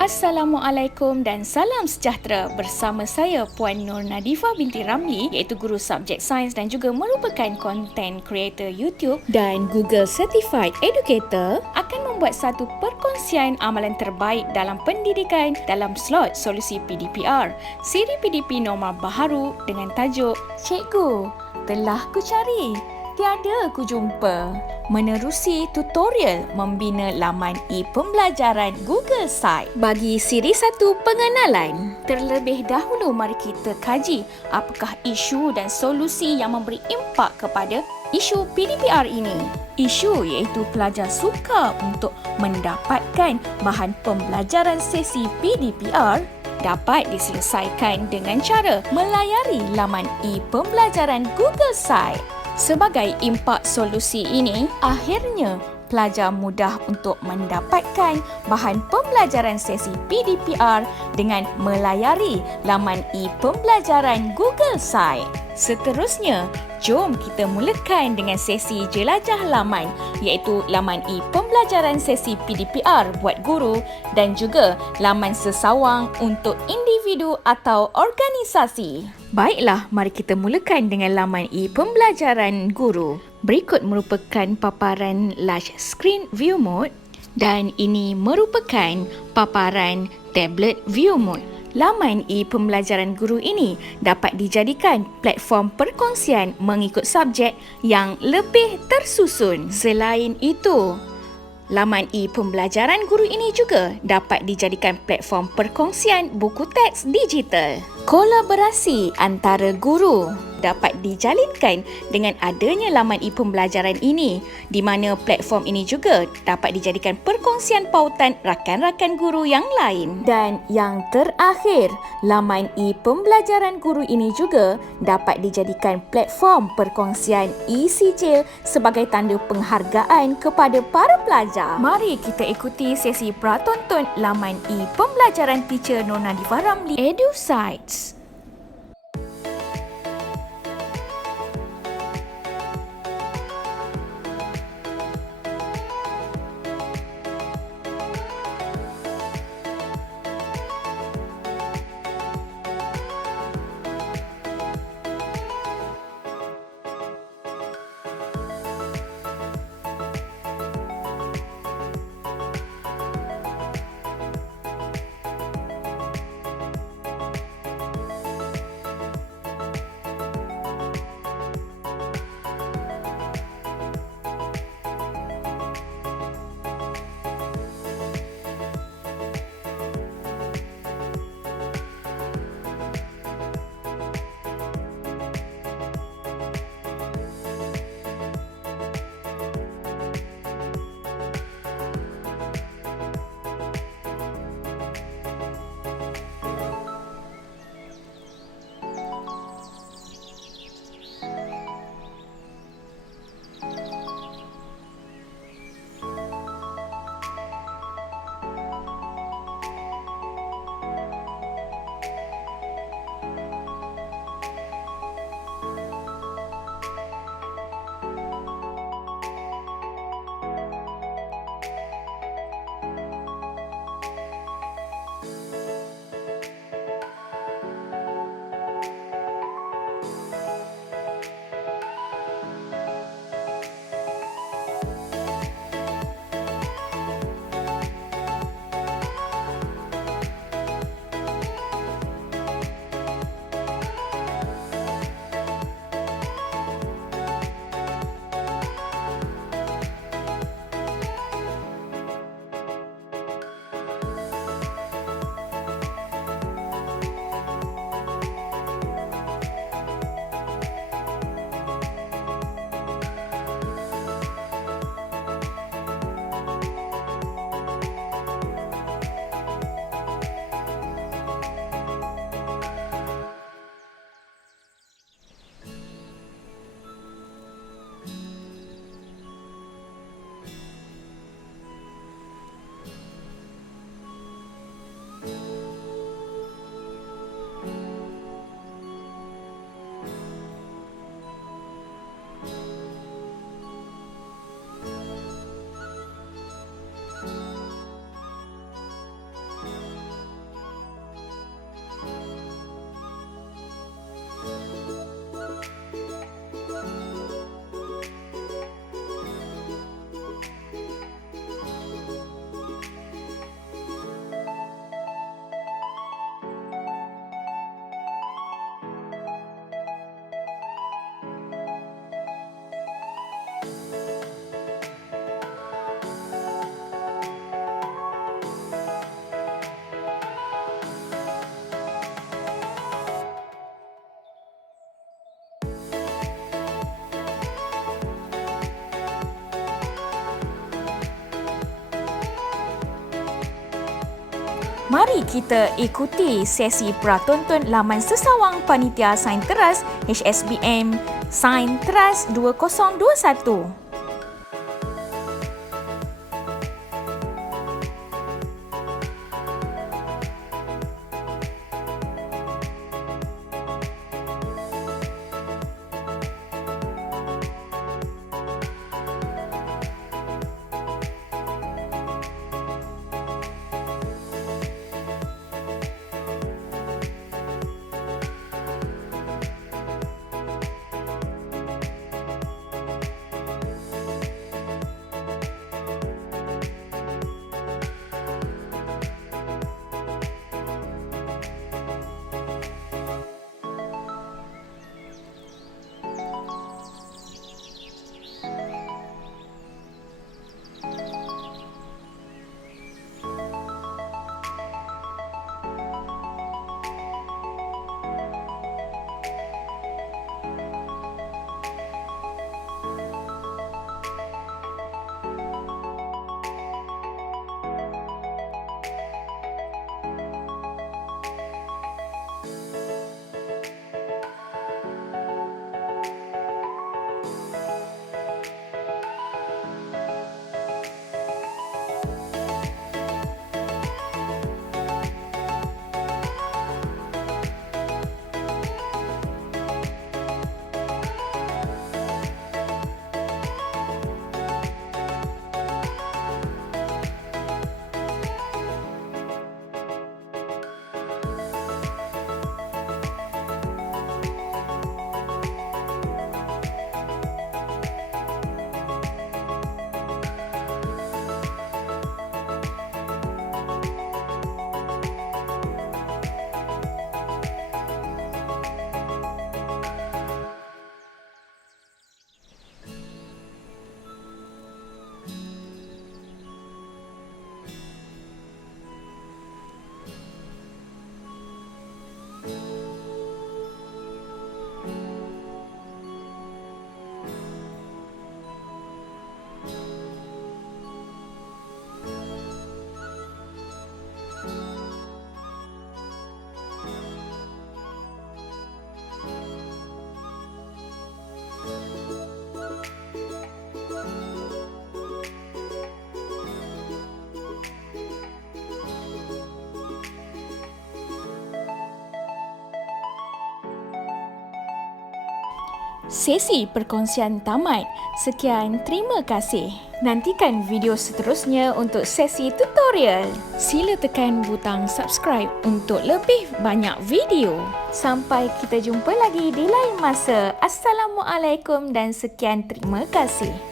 Assalamualaikum dan salam sejahtera. Bersama saya Puan Nur Nadifah binti Ramli, iaitu guru subjek sains dan juga merupakan content creator YouTube dan Google Certified Educator, akan membuat satu perkongsian amalan terbaik dalam pendidikan dalam slot solusi PdPR. Siri PDP norma baharu dengan tajuk Cikgu, telah ku cari, tiada ku jumpa. Menerusi tutorial membina laman E-Pembelajaran Google Site. Bagi siri 1 pengenalan, terlebih dahulu mari kita kaji apakah isu dan solusi yang memberi impak kepada isu PdPR ini. Isu iaitu pelajar sukar untuk mendapatkan bahan pembelajaran sesi PdPR dapat diselesaikan dengan cara melayari laman E-Pembelajaran Google Site. Sebagai impak solusi ini, akhirnya pelajar mudah untuk mendapatkan bahan pembelajaran sesi PdPR dengan melayari laman E-Pembelajaran Google Site. Seterusnya, jom kita mulakan dengan sesi jelajah laman, iaitu laman E-Pembelajaran sesi PdPR buat guru dan juga laman sesawang untuk individu atau organisasi. Baiklah, mari kita mulakan dengan laman E-Pembelajaran guru. Berikut merupakan paparan large screen view mode dan ini merupakan paparan tablet view mode. Laman E-Pembelajaran guru ini dapat dijadikan platform perkongsian mengikut subjek yang lebih tersusun. Selain itu, laman E-Pembelajaran guru ini juga dapat dijadikan platform perkongsian buku teks digital. Kolaborasi antara guru dapat dijalinkan dengan adanya laman E-Pembelajaran ini, di mana platform ini juga dapat dijadikan perkongsian pautan rakan-rakan guru yang lain. Dan yang terakhir, laman E-Pembelajaran guru ini juga dapat dijadikan platform perkongsian e-sijil sebagai tanda penghargaan kepada para pelajar. Mari kita ikuti sesi pratonton laman E-Pembelajaran Teacher Nur Nadifah Ramli Edu Sites. Mari kita ikuti sesi pratonton laman sesawang Panitia Sains Teras HSBM Sains Teras 2021. Sesi perkongsian tamat. Sekian, terima kasih. Nantikan video seterusnya untuk sesi tutorial. Sila tekan butang subscribe untuk lebih banyak video. Sampai kita jumpa lagi di lain masa. Assalamualaikum dan sekian, terima kasih.